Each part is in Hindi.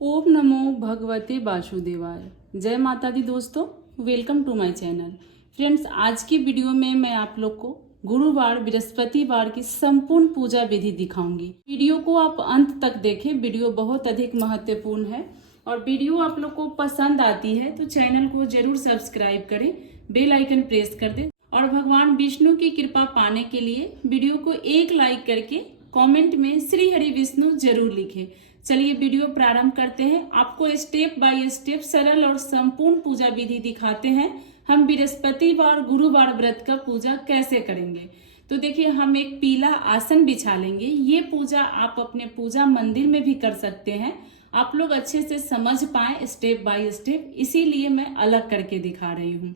ओम नमो भगवते वासुदेवाय। जय माता दी दोस्तों, welcome to my channel. Friends, आज की वीडियो में मैं आप लोग को गुरुवार बृहस्पतिवार की संपूर्ण पूजा विधि दिखाऊंगी। वीडियो को आप अंत तक देखें, वीडियो बहुत अधिक महत्वपूर्ण है। और वीडियो आप लोग को पसंद आती है तो चैनल को जरूर सब्सक्राइब करें, बेल आइकन प्रेस कर दें। और भगवान विष्णु की कृपा पाने के लिए वीडियो को एक लाइक करके कमेंट में श्री हरि विष्णु जरूर लिखें। चलिए वीडियो प्रारंभ करते हैं। आपको स्टेप बाय स्टेप सरल और संपूर्ण पूजा विधि दिखाते हैं। हम बृहस्पतिवार गुरुवार व्रत का पूजा कैसे करेंगे। तो देखिए, हम एक पीला आसन बिछा लेंगे। ये पूजा आप अपने पूजा मंदिर में भी कर सकते हैं। आप लोग अच्छे से समझ पाए स्टेप बाय स्टेप, इसीलिए मैं अलग करके दिखा रही हूँ।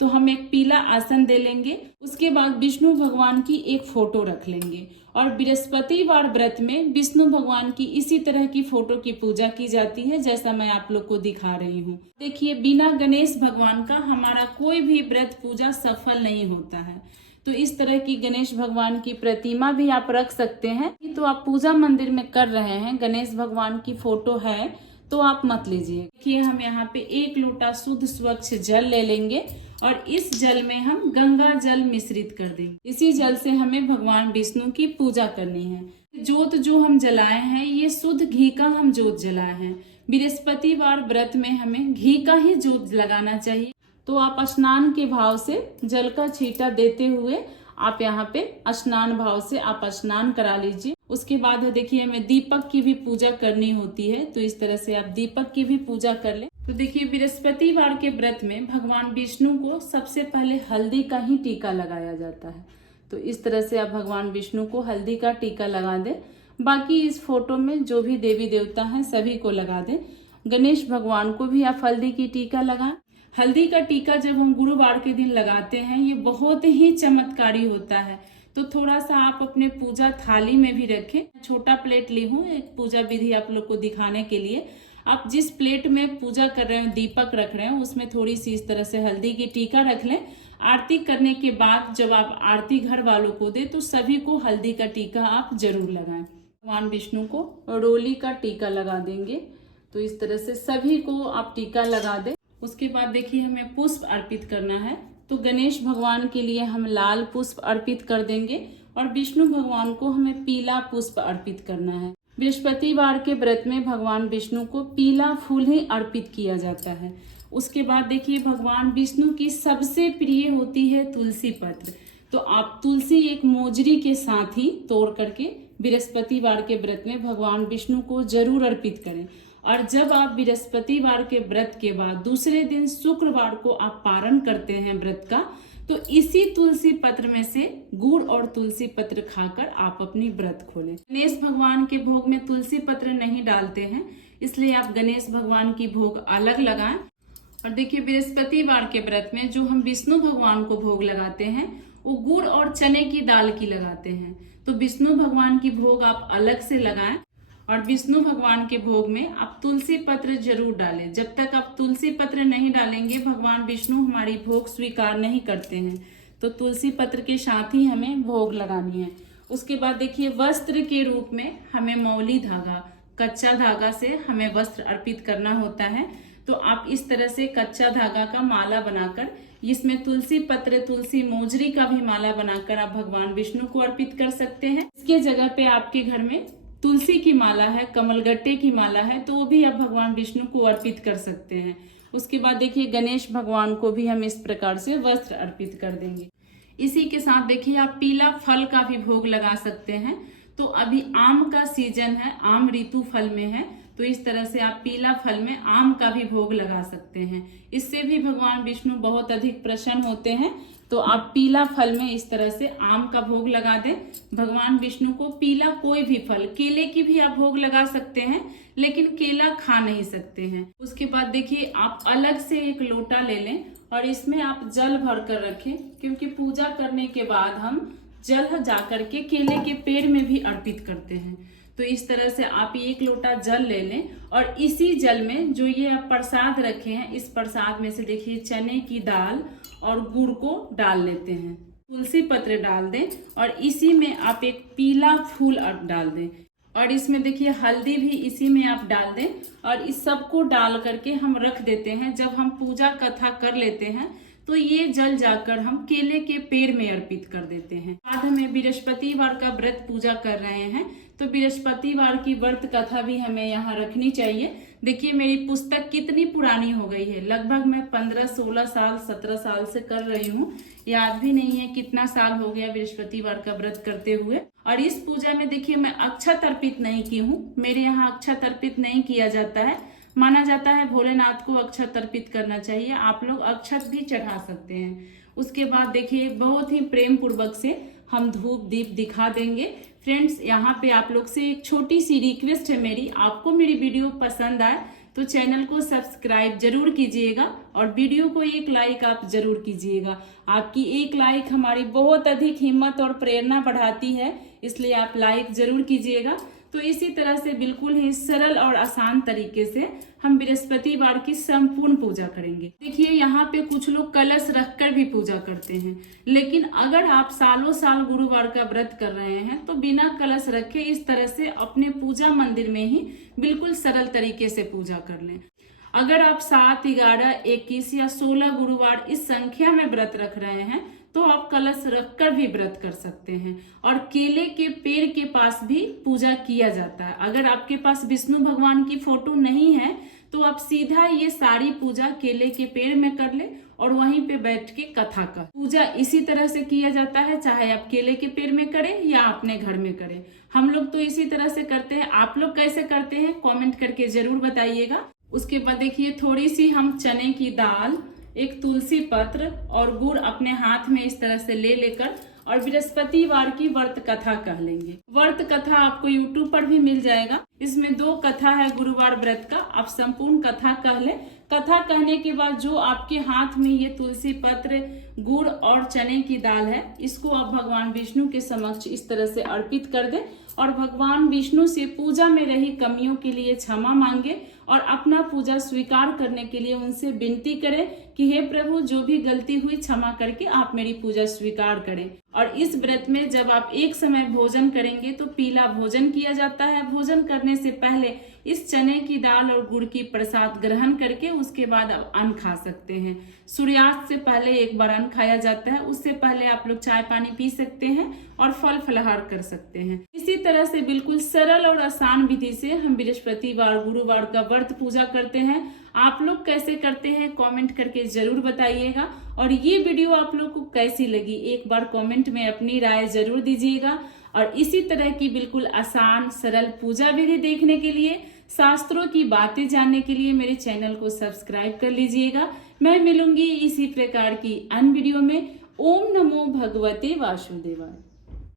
तो हम एक पीला आसन दे लेंगे। उसके बाद विष्णु भगवान की एक फोटो रख लेंगे। और बृहस्पतिवार व्रत में विष्णु भगवान की इसी तरह की फोटो की पूजा की जाती है, जैसा मैं आप लोग को दिखा रही हूँ। देखिए, बिना गणेश भगवान का हमारा कोई भी व्रत पूजा सफल नहीं होता है। तो इस तरह की गणेश भगवान की प्रतिमा भी आप रख सकते हैं। तो आप पूजा मंदिर में कर रहे हैं, गणेश भगवान की फोटो है तो आप मत लीजिए। देखिए, हम यहाँ पे 1 लोटा शुद्ध स्वच्छ जल ले लेंगे और इस जल में हम गंगा जल मिश्रित कर देंगे। इसी जल से हमें भगवान विष्णु की पूजा करनी है। जोत जो हम जलाए हैं, ये शुद्ध घी का हम जोत जलाए हैं। बृहस्पतिवार व्रत में हमें घी का ही जोत लगाना चाहिए। तो आप स्नान के भाव से जल का छींटा देते हुए आप यहाँ पे स्नान भाव से आप स्नान करा लीजिए। उसके बाद देखिए, हमें दीपक की भी पूजा करनी होती है, तो इस तरह से आप दीपक की भी पूजा कर लें। तो देखिए, बृहस्पतिवार के व्रत में भगवान विष्णु को सबसे पहले हल्दी का ही टीका लगाया जाता है। तो इस तरह से आप भगवान विष्णु को हल्दी का टीका लगा दें। बाकी इस फोटो में जो भी देवी देवता हैं सभी को लगा दें। गणेश भगवान को भी आप हल्दी की टीका लगाएं। हल्दी का टीका जब हम गुरुवार के दिन लगाते हैं, ये बहुत ही चमत्कारी होता है। तो थोड़ा सा आप अपने पूजा थाली में भी रखें। छोटा प्लेट ली हूँ एक पूजा विधि आप लोग को दिखाने के लिए। आप जिस प्लेट में पूजा कर रहे हैं, दीपक रख रहे हैं, उसमें थोड़ी सी इस तरह से हल्दी की टीका रख लें। आरती करने के बाद जब आप आरती घर वालों को दे तो सभी को हल्दी का टीका आप जरूर लगाएं। भगवान विष्णु को रोली का टीका लगा देंगे। तो इस तरह से सभी को आप टीका लगा दें। उसके बाद देखिए, हमें पुष्प अर्पित करना है। तो गणेश भगवान के लिए हम लाल पुष्प अर्पित कर देंगे और विष्णु भगवान को हमें पीला पुष्प अर्पित करना है। बृहस्पतिवार के व्रत में भगवान विष्णु को पीला फूल ही अर्पित किया जाता है। उसके बाद देखिए, भगवान विष्णु की सबसे प्रिय होती है तुलसी पत्र। तो आप तुलसी एक मोजरी के साथ ही तोड़ करके बृहस्पतिवार के व्रत में भगवान विष्णु को जरूर अर्पित करें। और जब आप बृहस्पतिवार के व्रत के बाद दूसरे दिन शुक्रवार को आप पारण करते हैं व्रत का, तो इसी तुलसी पत्र में से गुड़ और तुलसी पत्र खाकर आप अपनी व्रत खोलें। गणेश भगवान के भोग में तुलसी पत्र नहीं डालते हैं, इसलिए आप गणेश भगवान की भोग अलग लगाएं। और देखिए, बृहस्पतिवार के व्रत में जो हम विष्णु भगवान को भोग लगाते हैं वो गुड़ और चने की दाल की लगाते हैं। तो विष्णु भगवान की भोग आप अलग से लगाएं। और विष्णु भगवान के भोग में आप तुलसी पत्र जरूर डालें। जब तक आप तुलसी पत्र नहीं डालेंगे, भगवान विष्णु हमारी भोग स्वीकार नहीं करते हैं। तो तुलसी पत्र के साथ ही हमें भोग लगानी है। उसके बाद देखिए, वस्त्र के रूप में हमें मौली धागा, कच्चा धागा से हमें वस्त्र अर्पित करना होता है। तो आप इस तरह से कच्चा धागा का माला बनाकर, इसमें तुलसी पत्र, तुलसी मोजरी का भी माला बनाकर आप भगवान विष्णु को अर्पित कर सकते हैं। इसके जगह पे आपके घर में तुलसी की माला है, कमलगट्टे की माला है, तो वो भी आप भगवान विष्णु को अर्पित कर सकते हैं। उसके बाद देखिए, गणेश भगवान को भी हम इस प्रकार से वस्त्र अर्पित कर देंगे। इसी के साथ देखिए, आप पीला फल का भी भोग लगा सकते हैं। तो अभी आम का सीजन है, आम ऋतु फल में है, तो इस तरह से आप पीला फल में आम का भी भोग लगा सकते हैं। इससे भी भगवान विष्णु बहुत अधिक प्रसन्न होते हैं। तो आप पीला फल में इस तरह से आम का भोग लगा दें। भगवान विष्णु को पीला कोई भी फल, केले की भी आप भोग लगा सकते हैं, लेकिन केला खा नहीं सकते हैं। उसके बाद देखिए, आप अलग से एक लोटा ले लें और इसमें आप जल भर कर रखें, क्योंकि पूजा करने के बाद हम जल जाकर के केले के पेड़ में भी अर्पित करते हैं। तो इस तरह से आप 1 लोटा जल ले लें और इसी जल में जो ये आप प्रसाद रखे हैं, इस प्रसाद में से देखिए चने की दाल और गुड़ को डाल लेते हैं। तुलसी पत्र डाल दें और इसी में आप एक पीला फूल डाल दें। और इसमें देखिए हल्दी भी इसी में आप डाल दें और इस सबको डाल करके हम रख देते हैं। जब हम पूजा कथा कर लेते हैं तो ये जल जाकर हम केले के पेड़ में अर्पित कर देते हैं। बाद में बृहस्पतिवार का व्रत पूजा कर रहे हैं तो बृहस्पतिवार की व्रत कथा भी हमें यहाँ रखनी चाहिए। देखिए मेरी पुस्तक कितनी पुरानी हो गई है, लगभग मैं 15, 16 साल, 17 साल से कर रही हूँ। याद भी नहीं है कितना साल हो गया बृहस्पतिवार का व्रत करते हुए। और इस पूजा में देखिए मैं अक्षत अर्पित नहीं की हूँ, मेरे यहाँ अक्षत अर्पित नहीं किया जाता है। माना जाता है भोलेनाथ को अक्षत अर्पित करना चाहिए, आप लोग अक्षत भी चढ़ा सकते हैं। उसके बाद देखिए बहुत ही प्रेम पूर्वक से हम धूप दीप दिखा देंगे। फ्रेंड्स यहाँ पे आप लोग से एक छोटी सी रिक्वेस्ट है मेरी, आपको मेरी वीडियो पसंद आए तो चैनल को सब्सक्राइब जरूर कीजिएगा और वीडियो को एक लाइक आप जरूर कीजिएगा। आपकी एक लाइक हमारी बहुत अधिक हिम्मत और प्रेरणा बढ़ाती है, इसलिए आप लाइक जरूर कीजिएगा। तो इसी तरह से बिल्कुल ही सरल और आसान तरीके से हम बृहस्पतिवार की संपूर्ण पूजा करेंगे। देखिए यहाँ पे कुछ लोग कलश रखकर भी पूजा करते हैं, लेकिन अगर आप सालों साल गुरुवार का व्रत कर रहे हैं तो बिना कलश रखे इस तरह से अपने पूजा मंदिर में ही बिल्कुल सरल तरीके से पूजा कर लें। अगर आप 7, 11, 21 या 16 गुरुवार इस संख्या में व्रत रख रहे हैं तो आप कलश रखकर भी व्रत कर सकते हैं। और केले के पेड़ के पास भी पूजा किया जाता है। अगर आपके पास विष्णु भगवान की फोटो नहीं है तो आप सीधा ये सारी पूजा केले के पेड़ में कर ले और वहीं पे बैठ के कथा का पूजा इसी तरह से किया जाता है, चाहे आप केले के पेड़ में करें या अपने घर में करें। हम लोग तो इसी तरह से करते हैं, आप लोग कैसे करते हैं कमेंट करके जरूर बताइएगा। उसके बाद देखिए थोड़ी सी हम चने की दाल, एक तुलसी पत्र और गुड़ अपने हाथ में इस तरह से ले लेकर और बृहस्पतिवार की व्रत कथा कह लेंगे। व्रत कथा आपको YouTube पर भी मिल जाएगा, इसमें 2 कथा है गुरुवार व्रत का, आप संपूर्ण कथा कह लें। कथा कहने के बाद जो आपके हाथ में ये तुलसी पत्र, गुड़ और चने की दाल है, इसको आप भगवान विष्णु के समक्ष इस तरह से अर्पित कर दें और भगवान विष्णु से पूजा में रही कमियों के लिए क्षमा मांगे और अपना पूजा स्वीकार करने के लिए उनसे विनती करें कि हे प्रभु जो भी गलती हुई क्षमा करके आप मेरी पूजा स्वीकार करें। और इस व्रत में जब आप एक समय भोजन करेंगे तो पीला भोजन किया जाता है। भोजन करने से पहले इस चने की दाल और गुड़ की प्रसाद ग्रहण करके उसके बाद आप अन्न खा सकते हैं। सूर्यास्त से पहले एक बार अन्न खाया जाता है, उससे पहले आप लोग चाय पानी पी सकते हैं और फल फलहार कर सकते हैं। इसी तरह से बिल्कुल सरल और आसान विधि से हम बृहस्पतिवार गुरुवार का व्रत पूजा करते हैं। आप लोग कैसे करते हैं कमेंट करके जरूर बताइएगा। और ये वीडियो आप लोग को कैसी लगी एक बार कमेंट में अपनी राय जरूर दीजिएगा। और इसी तरह की बिल्कुल आसान सरल पूजा विधि देखने के लिए, शास्त्रों की बातें जानने के लिए मेरे चैनल को सब्सक्राइब कर लीजिएगा। मैं मिलूंगी इसी प्रकार की अन्य वीडियो में। ओम नमो भगवते वासुदेवाय।